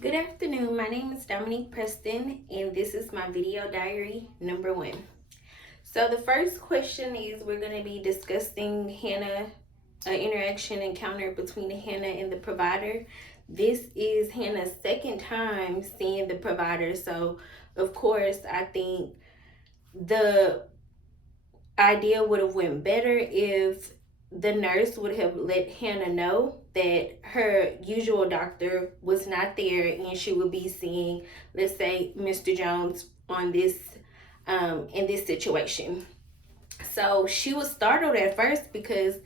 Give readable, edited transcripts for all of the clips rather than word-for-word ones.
Good afternoon. My name is Dominique Preston, and this is my video diary number 1. So, the first question is we're going to be discussing Hannah, an interaction encounter between Hannah and the provider. This is Hannah's second time seeing the provider, so of course, I think the idea would have went better if the nurse would have let Hannah know that her usual doctor was not there and she would be seeing, let's say, Mr. Jones on this in this situation. So she was startled at first because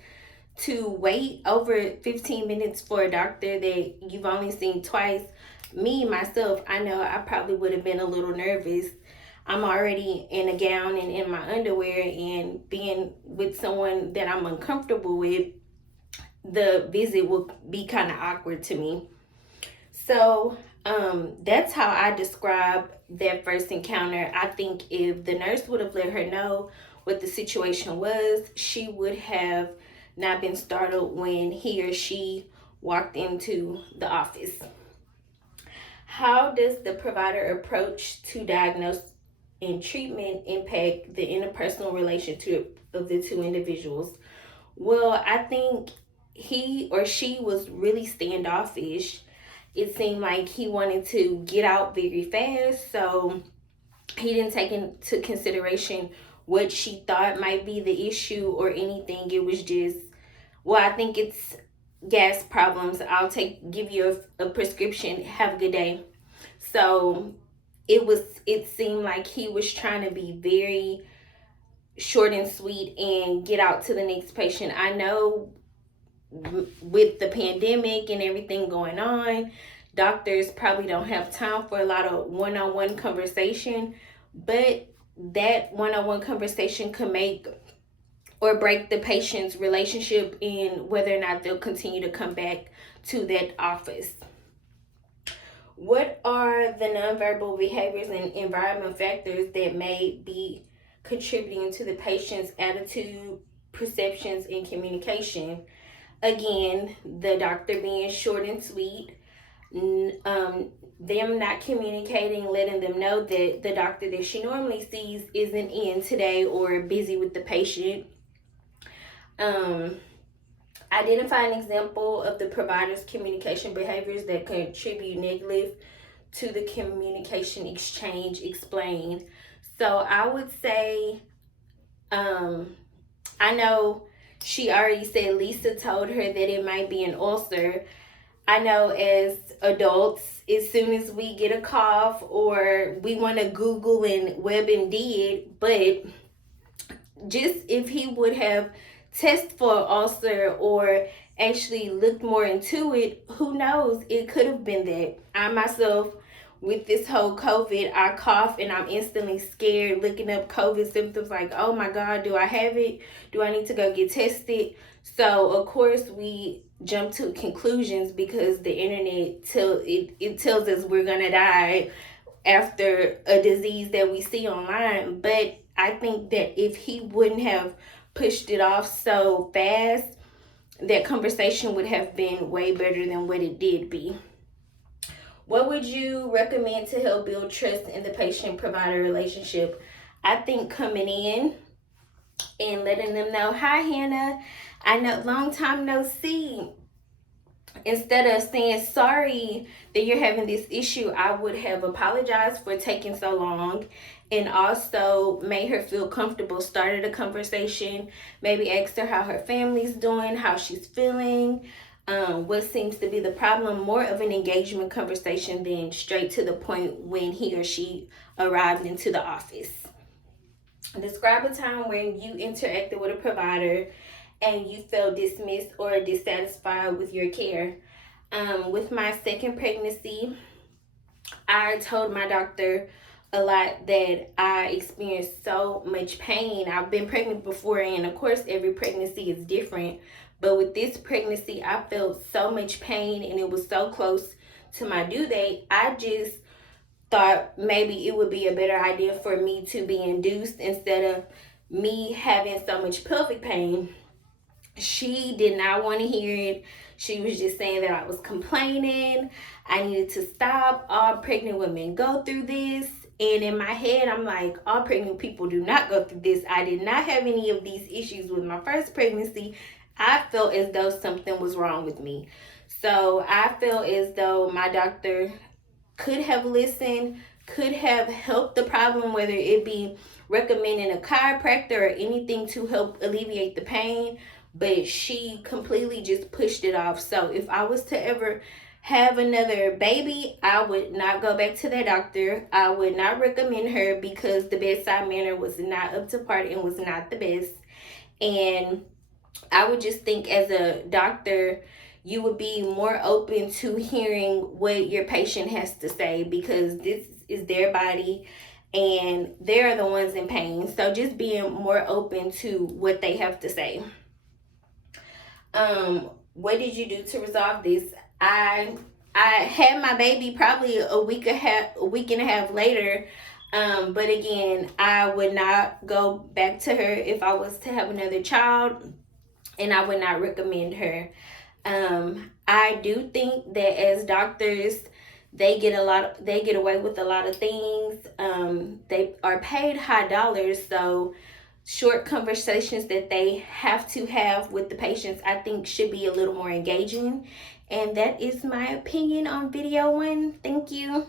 to wait over 15 minutes for a doctor that you've only seen twice, me myself, I know I probably would have been a little nervous. I'm already in a gown and in my underwear, and being with someone that I'm uncomfortable with, the visit will be kind of awkward to me. So that's how I describe that first encounter. I think if the nurse would have let her know what the situation was, she would have not been startled when he or she walked into the office. How does the provider approach to diagnose and treatment impact the interpersonal relationship of the two individuals? Well, I think he or she was really standoffish. It seemed like he wanted to get out very fast, so he didn't take into consideration what she thought might be the issue or anything. It was just, well, I think it's gas problems. Give you a prescription. Have a good day. So it seemed like he was trying to be very short and sweet and get out to the next patient. I know with the pandemic and everything going on, doctors probably don't have time for a lot of one-on-one conversation, but that one-on-one conversation could make or break the patient's relationship in whether or not they'll continue to come back to that office. What are the nonverbal behaviors and environmental factors that may be contributing to the patient's attitude, perceptions, and communication? Again, the doctor being short and sweet, them not communicating, letting them know that the doctor that she normally sees isn't in today or busy with the patient. Identify an example of the provider's communication behaviors that contribute negative to the communication exchange. Explain. So I would say, I know she already said Lisa told her that it might be an ulcer. I know as adults, as soon as we get a cough or we want to Google and WebMD it, but just if he would have tested for ulcer or actually looked more into it, who knows? It could have been that. I myself, with this whole COVID, I cough and I'm instantly scared looking up COVID symptoms like, oh my God, do I have it? Do I need to go get tested? So, of course, we jump to conclusions because the internet tells us we're going to die after a disease that we see online. But I think that if he wouldn't have pushed it off so fast, that conversation would have been way better than what it did be. What would you recommend to help build trust in the patient-provider relationship? I think coming in and letting them know, hi, Hannah, I know, long time no see. Instead of saying sorry that you're having this issue, I would have apologized for taking so long and also made her feel comfortable, started a conversation, maybe asked her how her family's doing, how she's feeling, what seems to be the problem, more of an engagement conversation than straight to the point when he or she arrived into the office. Describe a time when you interacted with a provider and you felt dismissed or dissatisfied with your care. With my second pregnancy, I told my doctor a lot that I experienced so much pain. I've been pregnant before, and of course, every pregnancy is different. But with this pregnancy, I felt so much pain, and it was so close to my due date. I just thought maybe it would be a better idea for me to be induced instead of me having so much pelvic pain. She did not want to hear it. She was just saying that I was complaining. I needed to stop. All pregnant women go through this. And in my head, I'm like, all pregnant people do not go through this. I did not have any of these issues with my first pregnancy. I felt as though something was wrong with me. So I felt as though my doctor could have listened, could have helped the problem, whether it be recommending a chiropractor or anything to help alleviate the pain, but she completely just pushed it off. So if I was to ever have another baby, I would not go back to that doctor. I would not recommend her because the bedside manner was not up to par and was not the best. And I would just think as a doctor, you would be more open to hearing what your patient has to say, because this is their body and they're the ones in pain. So just being more open to what they have to say. What did you do to resolve this? I had my baby probably a week and a half later. But again, I would not go back to her if I was to have another child, and I would not recommend her. I do think that as doctors, they get away with a lot of things. They are paid high dollars, so short conversations that they have to have with the patients, I think, should be a little more engaging. And that is my opinion on video 1. Thank you.